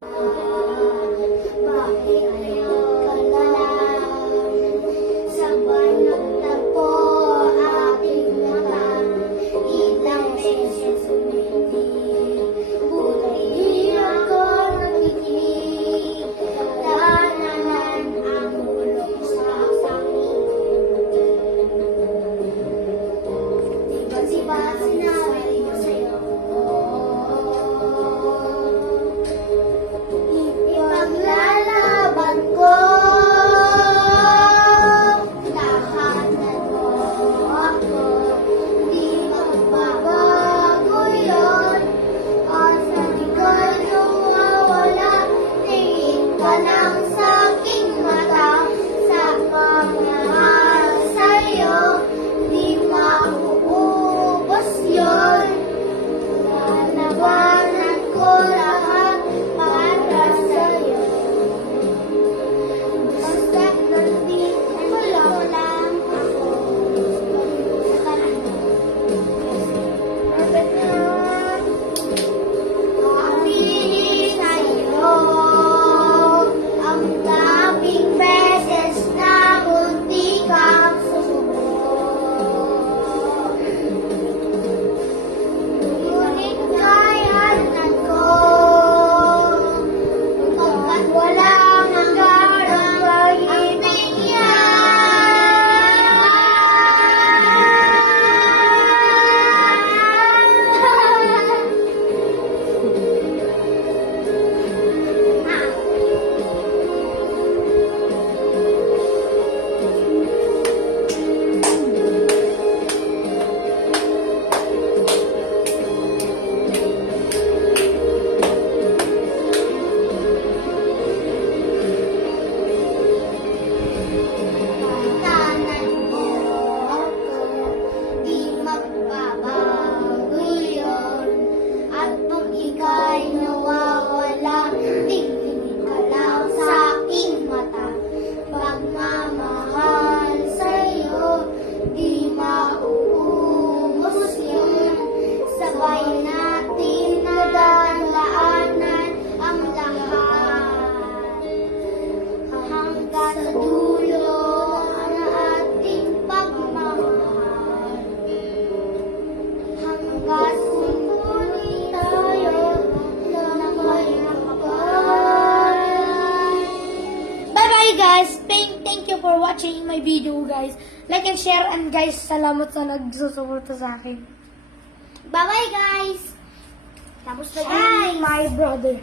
Bakit ayaw ka na lang? Sabay nagtagpo aking mata. Ilang beses umiti. Buti di ako nakikinig. Dananan ang bulong sa sakit. Diba sinabi ko sa'yo? Ipaglalaban ko tahanan mo ako. Di magbabago yun. Basta ika'y nawawala. Tingin ka lang sa aking mata. Sa pagmamahal sa'yo, di mauubos yun. Lalabanan ko lahat para sa'yo. Basta nandito lang ako. Perfect na. Aaminin sa'yo ang daming beses na munti kang susubok. Ngunit kayanan ko pagkat walang hanggang ang tanan mo ako, di magbabago yun. At pag ika'y nawawala, tingin ka lang sa aking mata. Pagmamahal sa'yo, di mauubos yun. Sabay natin nadadaanan ang lahat. Hanggang sa dulo ang ating pagmamahal. Hanggang sumuli tayo na may kapal. Bye-bye guys! Thank you for watching my video guys. Like and share and guys, salamat sa nagsusuporta sa akin. Bye-bye guys! Tapos na And my brother.